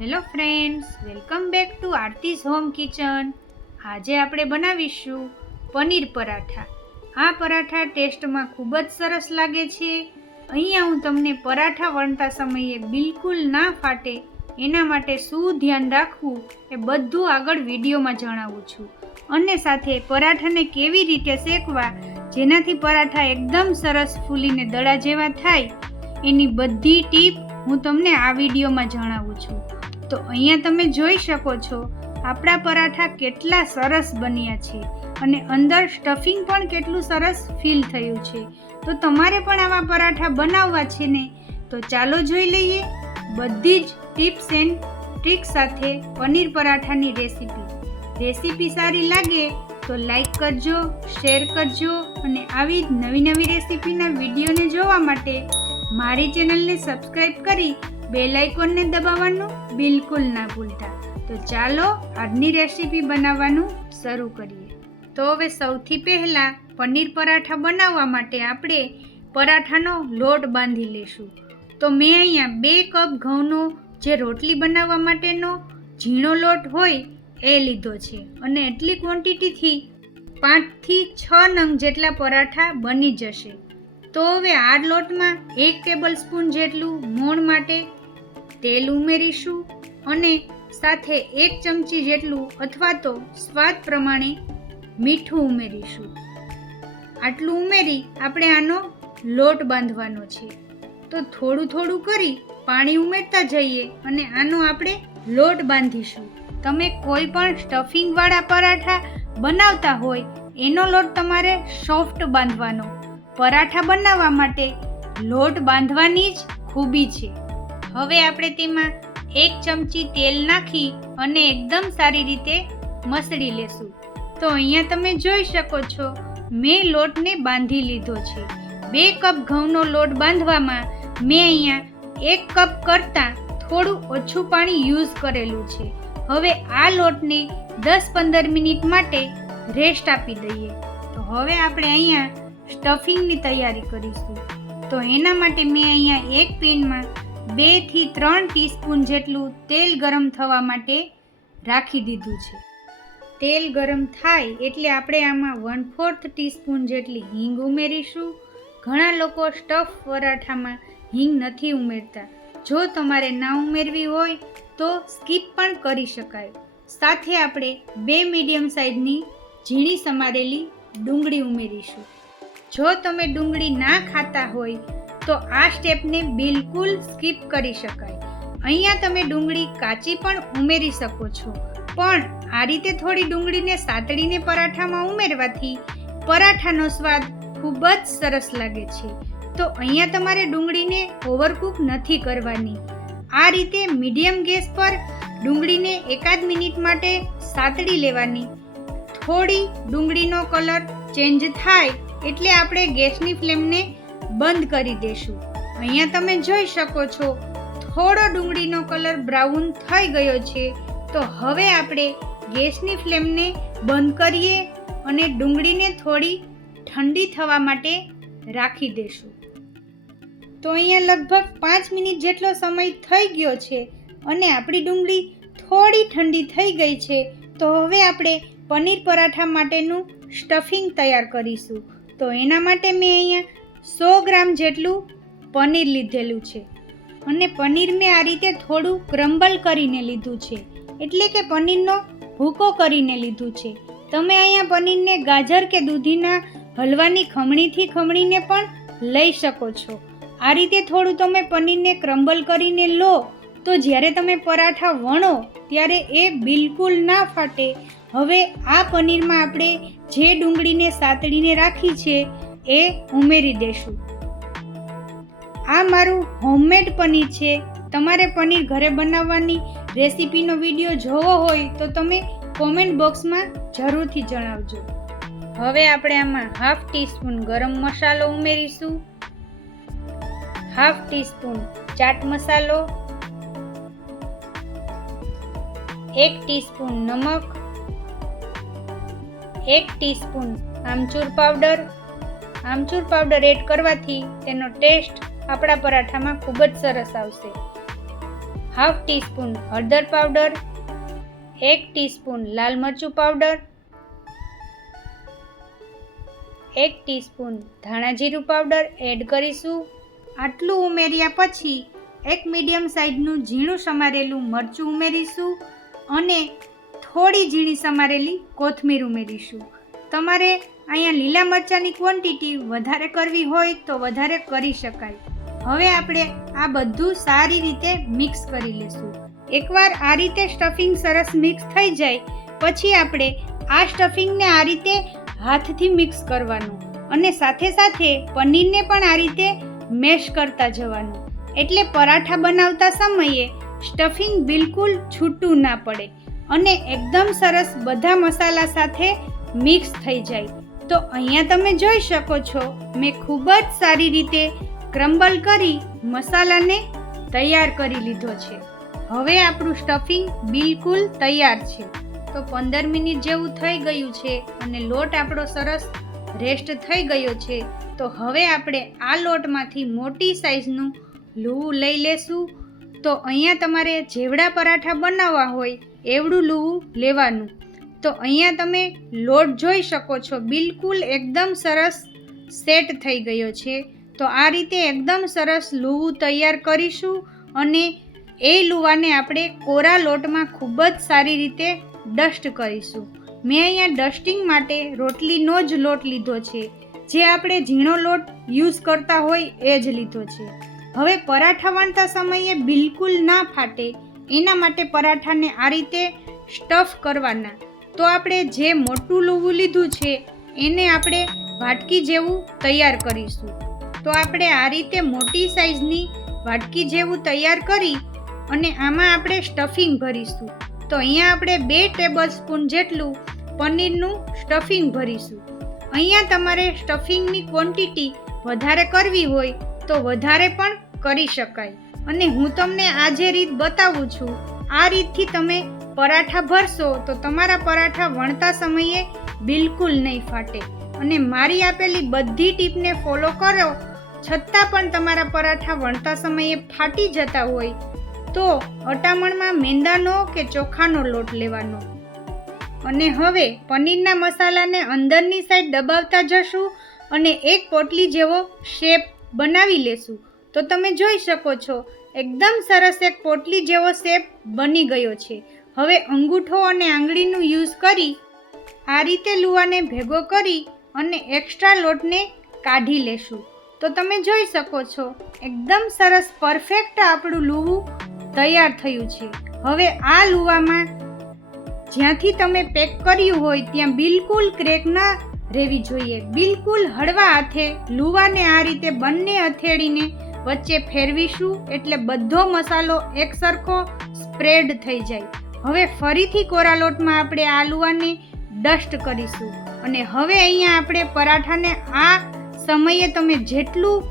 Hello friends, welcome back to Aarti's home kitchen. આજે આપણે બનાવીશું પનીર પરાઠા. આ પરાઠા ટેસ્ટમાં ખૂબ જ સરસ લાગે છે. અહીંયા હું તમને પરાઠા વણતા સમયે બિલકુલ ના ફાટે એના માટે શું ધ્યાન રાખવું એ બધું આગળ વિડીયોમાં જણાવું છું, અને સાથે પરાઠાને કેવી રીતે શેકવા જેનાથી પરાઠા એકદમ સરસ ફૂલીને દડા જેવા થાય એની બધી ટીપ હું તમને આ વિડીયોમાં જણાવું છું. તો અહીંયા તમે જોઈ શકો છો આપણા પરાઠા કેટલા સરસ બન્યા છે અને અંદર સ્ટફિંગ પણ કેટલું સરસ ફીલ થયું છે. તો તમારે પણ આવા પરાઠા બનાવવા છે ને, તો ચાલો જોઈ લઈએ બધી જ ટિપ્સ એન્ડ ટ્રિક સાથે પનીર પરાઠાની રેસીપી સારી લાગે તો લાઈક કરજો, શેર કરજો અને આવી નવી નવી રેસીપીના વિડીયોને જોવા માટે મારી ચેનલને સબસ્ક્રાઈબ કરી બેલ આઇકોનને દબાવવાનું બિલકુલ ના ભૂલતા. તો ચાલો આજની રેસીપી બનાવવાનું શરૂ કરીએ. તો હવે સૌથી પહેલાં પનીર પરાઠા બનાવવા માટે આપણે પરાઠાનો લોટ બાંધી લઈશું. તો મેં અહીંયા 2 કપ ઘઉંનો જે રોટલી બનાવવા માટેનો ઝીણો લોટ હોય એ લીધો છે, અને એટલી ક્વોન્ટિટીથી 5 થી 6 નંગ જેટલા પરાઠા બની જશે. તો હવે આ લોટમાં 1 ટેબલ સ્પૂન જેટલું મોણ માટે તેલ ઉમેરીશું અને સાથે 1 ચમચી જેટલું અથવા તો સ્વાદ પ્રમાણે મીઠું ઉમેરીશું. આટલું ઉમેરી આપણે આનો લોટ બાંધવાનો છે. તો થોડું થોડું કરી પાણી ઉમેરતા જઈએ અને આનો આપણે લોટ બાંધીશું. તમે કોઈ પણ સ્ટફિંગવાળા પરાઠા બનાવતા હોય એનો લોટ તમારે સોફ્ટ બાંધવાનો. પરાઠા બનાવવા માટે લોટ બાંધવાની જ ખૂબી છે. હવે આપણે તેમાં 1 ચમચી તેલ નાખી અને એકદમ સારી રીતે મસળી લેશું. તો અહીંયા તમે જોઈ શકો છો મેં લોટને બાંધી લીધો છે. 2 કપ ઘઉંનો લોટ બાંધવામાં મેં અહીંયા 1 કપ કરતાં થોડું ઓછું પાણી યુઝ કરેલું છે. હવે આ લોટને 10-15 મિનિટ માટે રેસ્ટ આપી દઈએ. તો હવે આપણે અહીંયા સ્ટફિંગની તૈયારી કરીશું. તો એના માટે મેં અહીંયા એક પેનમાં 2 થી 3 ટીસ્પૂન જેટલું તેલ ગરમ થવા માટે રાખી દીધું છે. તેલ ગરમ થાય એટલે આપણે આમાં 1/4 ટીસ્પૂન જેટલી હિંગ ઉમેરીશું. ઘણા લોકો સ્ટફ પરાઠામાં હિંગ નથી ઉમેરતા. જો તમારે ના ઉમેરવી હોય તો સ્કીપ પણ કરી શકાય. સાથે આપણે 2 મીડિયમ સાઇઝની ઝીણી સમારેલી ડુંગળી ઉમેરીશું. જો તમે ડુંગળી ના ખાતા હોય તો આ સ્ટેપને બિલકુલ સ્કીપ કરી શકાય. અહીંયા તમે ડુંગળી કાચી પણ ઉમેરી શકો છો, પણ આ રીતે થોડી ડુંગળીને સાતળીને પરાઠામાં ઉમેરવાથી પરાઠાનો સ્વાદ ખૂબ જ સરસ લાગે છે. તો અહીંયા તમારે ડુંગળીને ઓવરકુક નથી કરવાની. આ રીતે મીડિયમ ગેસ પર ડુંગળીને 1 મિનિટ માટે સાતળી લેવાની. થોડી ડુંગળીનો કલર ચેન્જ થાય એટલે આપણે ગેસની ફ્લેમને બંધ કરી દેશું. અહીંયા તમે જોઈ શકો છો થોડો ડુંગળીનો કલર બ્રાઉન થઈ ગયો છે. તો હવે આપણે ગેસની ફ્લેમને બંધ કરીએ અને ડુંગળીને થોડી ઠંડી થવા માટે રાખી દેશું. તો અહીંયા લગભગ 5 મિનિટ જેટલો સમય થઈ ગયો છે અને આપણી ડુંગળી થોડી ઠંડી થઈ ગઈ છે. તો હવે આપણે પનીર પરાઠા માટેનું સ્ટફિંગ તૈયાર કરીશું. તો એના માટે મેં અહીંયા 100 ગ્રામ જેટલું પનીર લીધેલું છે, અને પનીર મેં આ રીતે થોડું ક્રમ્બલ કરીને લીધું છે, એટલે કે પનીરનો ભૂકો કરીને લીધું છે. તમે અહીંયા પનીરને ગાજર કે દૂધીના હલવાની ખમણીથી ખમણીને પણ લઈ શકો છો. આ રીતે થોડું તમે પનીરને ક્રમ્બલ કરીને લો તો જ્યારે તમે પરાઠા વણો ત્યારે એ બિલકુલ ના ફાટે. હવે આ પનીરમાં આપણે જે ડુંગળીને સાતળીને રાખી છે એ ઉમેરી દેશું. આ મારું હોમમેડ પનીર છે. તમારે પનીર ઘરે બનાવવાની રેસીપીનો વિડીયો જોવો હોય તો તમે કોમેન્ટ બોક્સમાં જરૂરથી જણાવજો. હવે આપણે આમાં 1/2 ટીસ્પૂન ગરમ મસાલો ઉમેરીશું, 1/2 ટીસ્પૂન ચાટ મસાલો, 1 ટીસ્પૂન નમક, 1 ટીસ્પૂન આમચૂર પાવડર. આમચૂર પાવડર એડ કરવાથી તેનો ટેસ્ટ આપણા પરાઠામાં ખૂબ જ સરસ આવશે. હાફ ટીસ્પૂન હળદર પાવડર, 1 ટીસ્પૂન લાલ મરચું પાવડર, 1 ટીસ્પૂન ધાણા જીરું પાવડર એડ કરીશું. આટલું ઉમેર્યા પછી એક મીડિયમ સાઇઝનું ઝીણું સમારેલું મરચું ઉમેરીશું અને થોડી ઝીણી સમારેલી કોથમીર ઉમેરીશું. તમારે અહીંયા લીલા મરચાંની ક્વોન્ટિટી વધારે કરવી હોય તો વધારે કરી શકાય. હવે આપણે આ બધું સારી રીતે મિક્સ કરી લેશું. એકવાર આ રીતે સ્ટફિંગ સરસ મિક્સ થઈ જાય પછી આપણે આ સ્ટફિંગને આ રીતે હાથથી મિક્સ કરવાનું અને સાથે સાથે પનીરને પણ આ રીતે મેશ કરતા જવાનું. એટલે પરાઠા બનાવતા સમયે સ્ટફિંગ બિલકુલ છૂટું ના પડે અને એકદમ સરસ બધા મસાલા સાથે મિક્સ થઈ જાય. તો અહીંયા તમે જોઈ શકો છો મેં ખૂબ જ સારી રીતે ક્રમ્બલ કરી મસાલાને તૈયાર કરી લીધો છે. હવે આપણું સ્ટફિંગ બિલકુલ તૈયાર છે. તો 15 મિનિટ જેવું થઈ ગયું છે અને લોટ આપણો સરસ રેસ્ટ થઈ ગયો છે. તો હવે આપણે આ લોટમાંથી મોટી સાઈઝનું લુવું લઈ લેશું. તો અહીંયા તમારે જેવડા પરાઠા બનાવવા હોય એવડું લુવું લેવાનું. તો અહીંયા તમે લોટ જોઈ શકો છો બિલકુલ એકદમ સરસ સેટ થઈ ગયો છે. તો આ રીતે એકદમ સરસ લુવું તૈયાર કરીશું અને એ લુવાને આપણે કોરા લોટમાં ખૂબ જ સારી રીતે ડસ્ટ કરીશું. મેં અહીંયા ડસ્ટિંગ માટે રોટલીનો જ લોટ લીધો છે, જે આપણે ઝીણો લોટ યુઝ કરતા હોય એ જ લીધો છે. હવે પરાઠા વણતા સમયે બિલકુલ ના ફાટે એના માટે પરાઠાને આ રીતે સ્ટફ કરવાના. તો આપણે જે મોટું લુવું લીધું છે એને આપણે વાટકી જેવું તૈયાર કરીશું. તો આપણે આ રીતે મોટી સાઈઝની વાટકી જેવું તૈયાર કરી અને આમાં આપણે સ્ટફિંગ ભરીશું. તો અહીંયા આપણે 2 ટેબલ સ્પૂન જેટલું પનીરનું સ્ટફિંગ ભરીશું. અહીંયા તમારે સ્ટફિંગની ક્વોન્ટિટી વધારે કરવી હોય તો વધારે પણ કરી શકાય. અને હું તમને આ જે રીત બતાવું છું આ રીતથી તમે પરાઠા ભરશો તો તમારા પરાઠા વણતા સમયે બિલકુલ નહીં ફાટે. અને મારી આપેલી બધી ટીપને ફોલો કરો છતાં પણ તમારા પરાઠા વણતા સમયે ફાટી જતા હોય તો અટામણમાં મેંદાનો કે ચોખાનો લોટ લેવાનો. અને હવે પનીરના મસાલાને અંદરની સાઈડ દબાવતા જશું અને એક પોટલી જેવો શેપ બનાવી લેશું. તો તમે જોઈ શકો છો એકદમ સરસ એક પોટલી જેવો શેપ બની ગયો છે. હવે અંગૂઠો અને આંગળીનું યુઝ કરી આ રીતે લુવાને ભેગો કરી અને એક્સ્ટ્રા લોટને કાઢી લેશું. તો તમે જોઈ શકો છો એકદમ સરસ પરફેક્ટ આપણું લુવું તૈયાર થયું છે. હવે આ લુવામાં જ્યાંથી તમે પેક કર્યું હોય ત્યાં બિલકુલ ક્રેક ના રહેવી જોઈએ. બિલકુલ હળવા હાથે લુવાને આ રીતે બંને હથેળીને વચ્ચે ફેરવીશું એટલે બધો મસાલો એકસરખો સ્પ્રેડ થઈ જાય. હવે ફરીથી કોરા લોટમાં આપણે આ લુવાને ડસ્ટ કરીશું. અને હવે અહીંયા આપણે પરાઠાને આ સમયે તમે જેટલું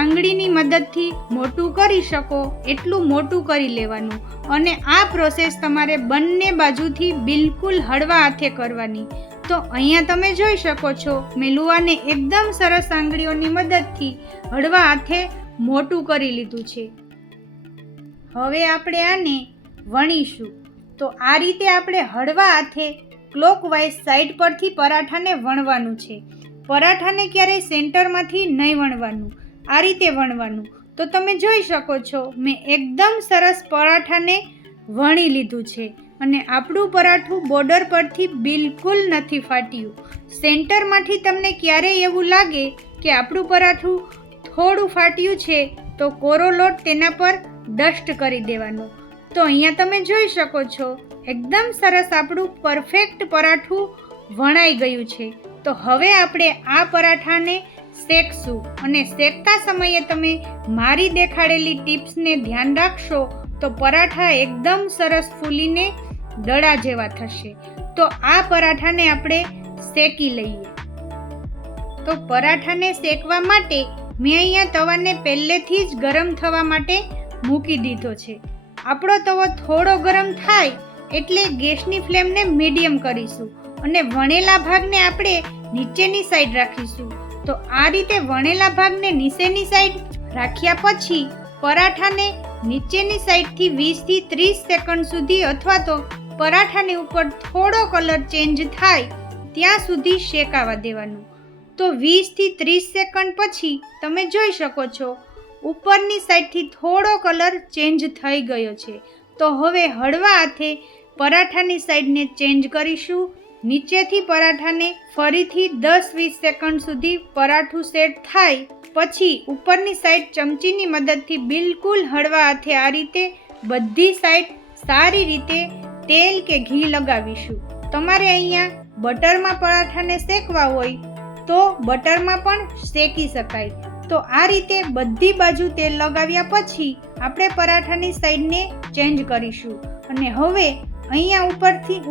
આંગળીની મદદથી મોટું કરી શકો એટલું મોટું કરી લેવાનું. અને આ પ્રોસેસ તમારે બંને બાજુથી બિલકુલ હળવા હાથે કરવાની. તો અહીંયા તમે જોઈ શકો છો મેં લુવાને એકદમ સરસ આંગળીઓની મદદથી હળવા હાથે મોટું કરી લીધું છે. હવે આપણે આને વણીશું. તો આ રીતે આપણે હળવા હાથે ક્લોકવાઇઝ સાઈડ પરથી પરાઠાને વણવાનું છે. પરાઠાને ક્યારેય સેન્ટરમાંથી નહીં વણવાનું, આ રીતે વણવાનું. તો તમે જોઈ શકો છો મેં એકદમ સરસ પરાઠાને વણી લીધું છે અને આપણું પરાઠું બોર્ડર પરથી બિલકુલ નથી ફાટ્યું. સેન્ટરમાંથી તમને ક્યારેય એવું લાગે કે આપણું પરાઠું થોડું ફાટ્યું છે તો કોરો લોટ તેના પર ડસ્ટ કરી દેવાનો. તો અહીંયા તમે જોઈ શકો છો એકદમ સરસ આપણું પરફેક્ટ પરાઠું વણાઈ ગયું છે. તો હવે આપણે આ પરાઠાને શેકશું અને શેકતા સમયે તમે મારી દેખાડેલી ટિપ્સને ધ્યાન રાખશો તો પરાઠા એકદમ સરસ ફૂલીને દડા જેવા થશે. તો આ પરાઠાને આપણે શેકી લઈએ. તો પરાઠાને શેકવા માટે મેં અહીંયા તવાને પહેલેથી જ ગરમ થવા માટે મૂકી દીધો છે. આપણો તવો થોડો ગરમ થાય એટલે ગેસની ફ્લેમને મીડિયમ કરીશું અને વણેલા ભાગને આપણે નીચેની સાઈડ રાખીશું. તો આ રીતે વણેલા ભાગને નીચેની સાઈડ રાખ્યા પછી પરાઠાને નીચેની સાઈડથી 20 થી 30 સેકન્ડ સુધી અથવા તો પરાઠાની ઉપર થોડો કલર ચેન્જ થાય ત્યાં સુધી શેકાવા દેવાનું. તો 20 થી 30 સેકન્ડ પછી તમે જોઈ શકો છો ઉપરની સાઈડથી થોડો કલર ચેન્જ થઈ ગયો છે. તો હવે હળવા હાથે પરાઠાની સાઈડને ચેન્જ કરીશું. નીચેથી પરાઠાને ફરીથી 10-20 સેકન્ડ સુધી પરાઠું સેટ થાય પછી ઉપરની સાઈડ ચમચીની મદદથી બિલકુલ હળવા હાથે આ રીતે બધી સાઈડ સારી રીતે તેલ કે ઘી લગાવીશું. તમારે અહીંયા બટરમાં પરાઠાને શેકવા હોય તો બટરમાં પણ શેકી શકાય. તો આ રીતે બધી બાજુ તેલ લગાવ્યા પછી આપણે પરાઠાની સાઈડને ચેન્જ કરીશું. અને હવે અહીંયા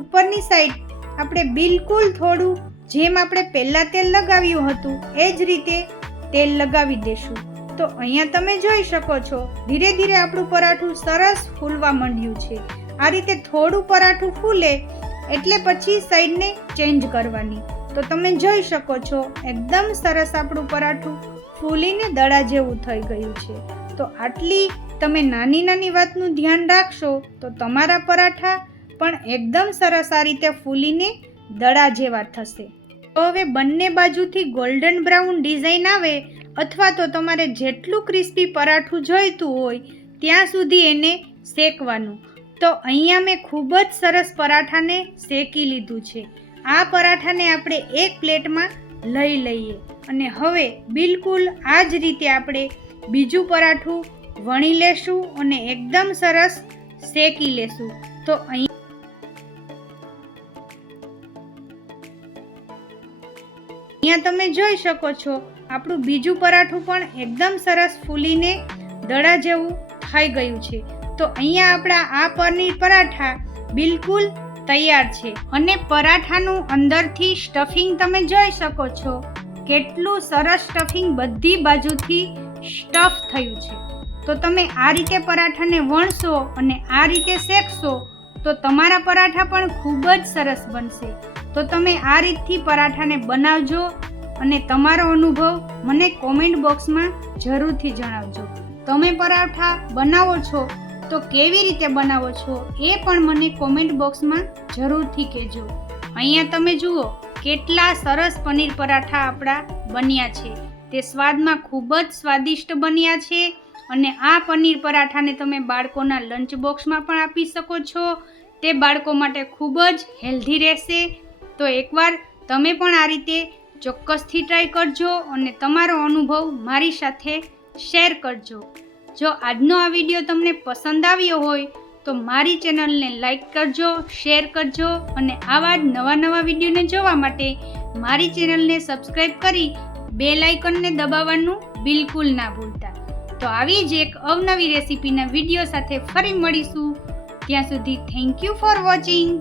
ઉપરની સાઈડ આપણે બિલકુલ થોડું જેમ આપણે પહેલાં તેલ લગાવ્યું હતું એ જ રીતે તેલ લગાવી દેશું. તો અહીંયા તમે જોઈ શકો છો ધીરે ધીરે આપણું પરાઠું સરસ ફૂલવા માંડ્યું છે. આ રીતે થોડું પરાઠું ફૂલે એટલે પછી સાઈડને ચેન્જ કરવાની. તો તમે જોઈ શકો છો એકદમ સરસ આપણું પરાઠું ફૂલીને દડા જેવું થઈ ગયું છે. તો આટલી તમે નાની નાની વાતનું ધ્યાન રાખશો તો તમારા પરાઠા પણ એકદમ સરસ આ રીતે ફૂલીને દડા જેવા થશે. તો હવે બંને બાજુથી ગોલ્ડન બ્રાઉન ડિઝાઇન આવે અથવા તો તમારે જેટલું ક્રિસ્પી પરાઠું જોઈતું હોય ત્યાં સુધી એને શેકવાનું. તો અહીંયા મેં ખૂબ જ સરસ પરાઠાને શેકી લીધું છે. આ પરાઠાને આપણે એક પ્લેટમાં લઈ લઈએ અને હવે બિલકુલ આ જ રીતે આપણે બીજું પરાઠું વણી લેશું અને એકદમ સરસ શેકી લેશું. તો અહીંયા તમે જોઈ શકો છો આપણું બીજું પરાઠું પણ એકદમ સરસ ફૂલીને દડા જેવું થઈ ગયું છે. તો અહીંયા આપણા આ પનીર પરાઠા બિલકુલ તૈયાર છે. અને પરાઠાનું અંદરથી સ્ટફિંગ તમે જોઈ શકો છો કેટલું સરસ સ્ટફિંગ બધી બાજુથી સ્ટફ થયું છે. તો તમે આ રીતે પરાઠાને વણશો અને આ રીતે શેકશો તો તમારા પરાઠા પણ ખૂબ જ સરસ બનશે. તો તમે આ રીતથી પરાઠાને બનાવજો અને તમારો અનુભવ મને કોમેન્ટ બોક્સમાં જરૂરથી જણાવજો. તમે પરાઠા બનાવો છો તો કેવી રીતે બનાવો છો એ પણ મને કોમેન્ટ બોક્સમાં જરૂરથી કહેજો. અહીંયા તમે જુઓ કેટલા સરસ પનીર પરાઠા આપણા બન્યા છે. તે સ્વાદમાં ખૂબ જ સ્વાદિષ્ટ બન્યા છે. અને આ પનીર પરાઠાને તમે બાળકોના લંચ બોક્સમાં પણ આપી શકો છો. તે બાળકો માટે ખૂબ જ હેલ્ધી રહેશે. તો એકવાર તમે પણ આ રીતે ચોક્કસથી ટ્રાય કરજો અને તમારો અનુભવ મારી સાથે શેર કરજો. જો આજનો આ વિડીયો તમને પસંદ આવ્યો હોય તો મારી ચેનલને લાઈક કરજો, શેર કરજો અને આવા જ નવા વિડીયોને જોવા માટે મારી ચેનલને સબસ્ક્રાઈબ કરી બેલ આઇકનને દબાવવાનું બિલકુલ ના ભૂલતા. તો આવી જ એક અવનવી રેસીપીના વિડીયો સાથે ફરી મળીશું. ત્યાં સુધી થેન્ક યુ ફોર વોચિંગ.